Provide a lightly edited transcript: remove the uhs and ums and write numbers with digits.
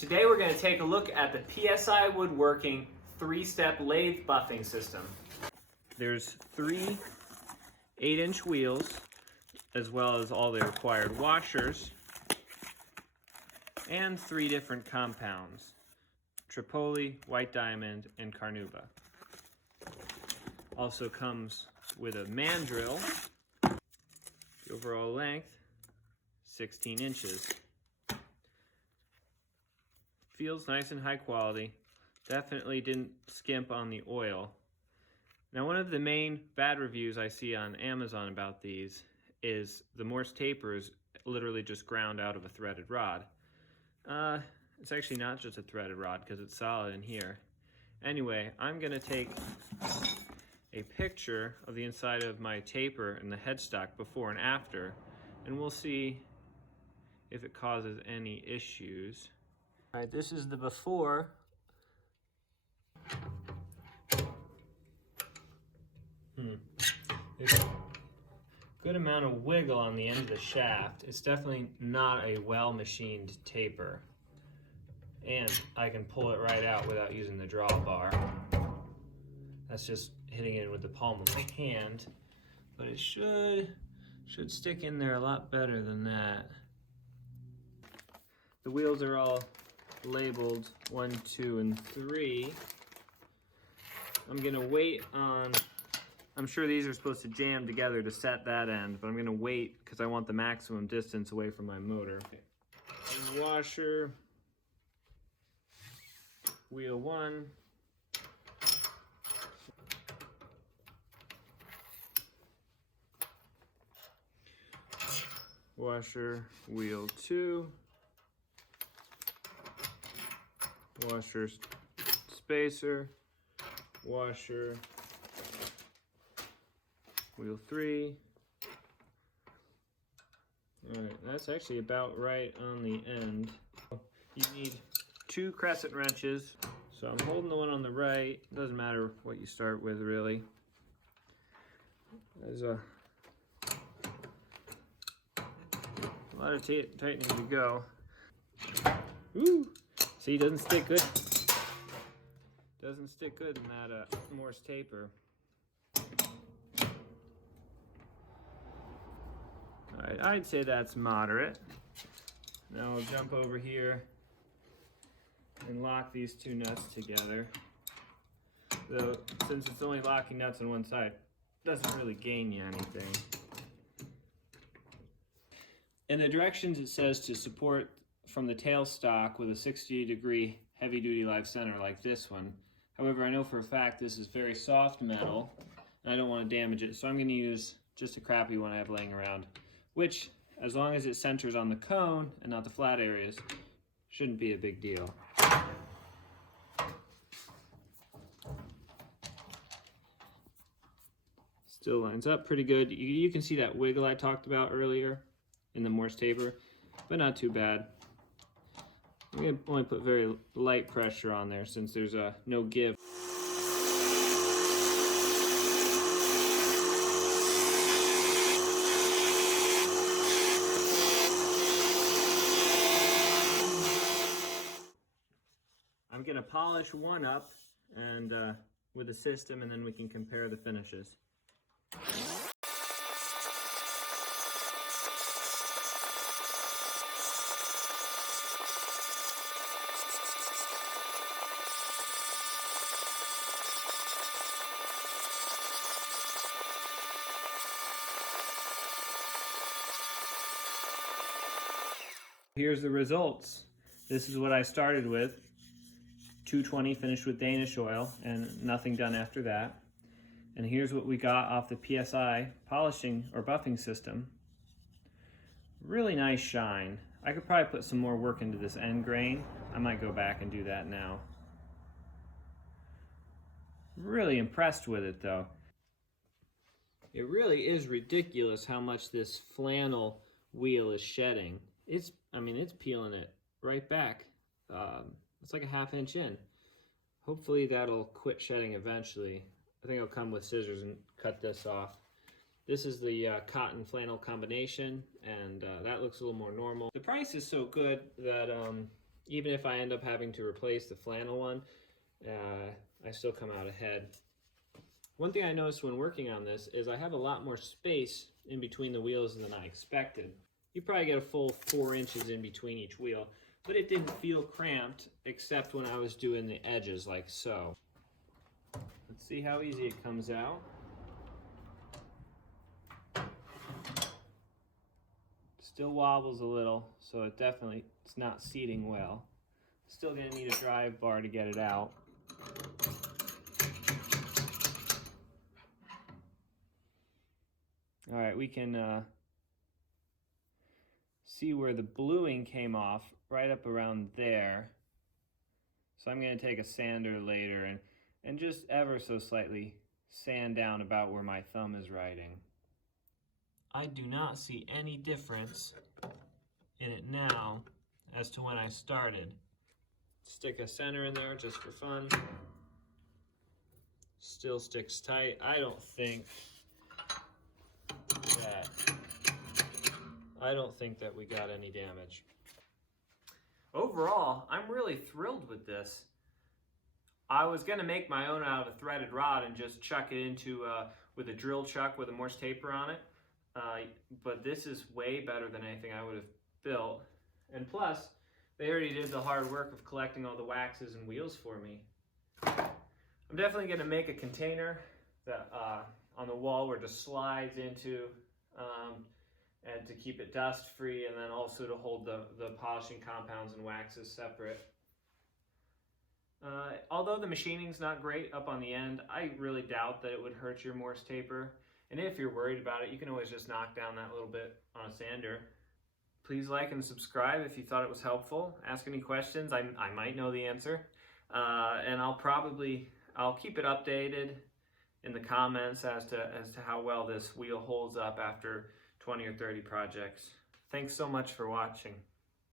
Today we're going to take a look at the PSI Woodworking 3-step lathe buffing system. There's 3 8-inch wheels, as well as all the required washers, and 3 different compounds: Tripoli, White Diamond, and Carnauba. Also comes with a mandrel. The overall length, 16 inches. Feels nice and high quality. Definitely didn't skimp on the oil. Now, one of the main bad reviews I see on Amazon about these is the Morse taper is literally just ground out of a threaded rod. It's actually not just a threaded rod because it's solid in here. Anyway, I'm gonna take a picture of the inside of my taper and the headstock before and after, and we'll see if it causes any issues. All right, this is the before. There's a good amount of wiggle on the end of the shaft. It's definitely not a well-machined taper. And I can pull it right out without using the drawbar. That's just hitting it with the palm of my hand. But it should stick in there a lot better than that. The wheels are all labeled 1, 2, and 3. I'm gonna wait on, I'm sure these are supposed to jam together to set that end, but I'm gonna wait because I want the maximum distance away from my motor. Washer, wheel 1. Washer, wheel 2. Washer, spacer, washer, wheel 3. All right, that's actually about right on the end. You need 2 crescent wrenches. So I'm holding the one on the right. Doesn't matter what you start with, really. There's a lot of tightening to go. Ooh. See, doesn't stick good. Doesn't stick good in that Morse taper. All right, I'd say that's moderate. Now I'll jump over here and lock these 2 nuts together. Though, since it's only locking nuts on one side, it doesn't really gain you anything. In the directions, it says to support from the tailstock with a 60-degree heavy-duty live center like this one. However, I know for a fact this is very soft metal, and I don't want to damage it, so I'm going to use just a crappy one I have laying around, which, as long as it centers on the cone and not the flat areas, shouldn't be a big deal. Still lines up pretty good. You can see that wiggle I talked about earlier in the Morse taper, but not too bad. I'm going to only put very light pressure on there since there's no give. I'm going to polish one up and with the system, and then we can compare the finishes. Here's the results. This is what I started with. 220 finished with Danish oil and nothing done after that. And here's what we got off the PSI polishing or buffing system. Really nice shine. I could probably put some more work into this end grain. I might go back and do that now. Really impressed with it though. It really is ridiculous how much this flannel wheel is shedding. It's peeling it right back. It's like a 1/2 inch in. Hopefully that'll quit shedding eventually. I think I'll come with scissors and cut this off. This is the cotton flannel combination, and that looks a little more normal. The price is so good that Even if I end up having to replace the flannel one, I still come out ahead. One thing I noticed when working on this is I have a lot more space in between the wheels than I expected. You probably get a full 4 inches in between each wheel, but it didn't feel cramped except when I was doing the edges like so. Let's see how easy it comes out. Still wobbles a little, so it's not seating well. Still gonna need a drive bar to get it out. All right, we can see where the bluing came off right up around there. So I'm gonna take a sander later and just ever so slightly sand down about where my thumb is writing. I do not see any difference in it now as to when I started. Stick a center in there just for fun. Still sticks tight. I don't think that we got any damage. Overall, I'm really thrilled with this. I was gonna make my own out of a threaded rod and just chuck it into with a drill chuck with a Morse taper on it. But this is way better than anything I would have built. And plus, they already did the hard work of collecting all the waxes and wheels for me. I'm definitely gonna make a container that on the wall where it just slides into and to keep it dust free, and then also to hold the polishing compounds and waxes separate. Although the machining's not great up on the end, I really doubt that it would hurt your Morse taper. And if you're worried about it, you can always just knock down that little bit on a sander. Please like and subscribe if you thought it was helpful. Ask any questions, I might know the answer. And I'll keep it updated in the comments as to how well this wheel holds up after 20 or 30 projects. Thanks so much for watching.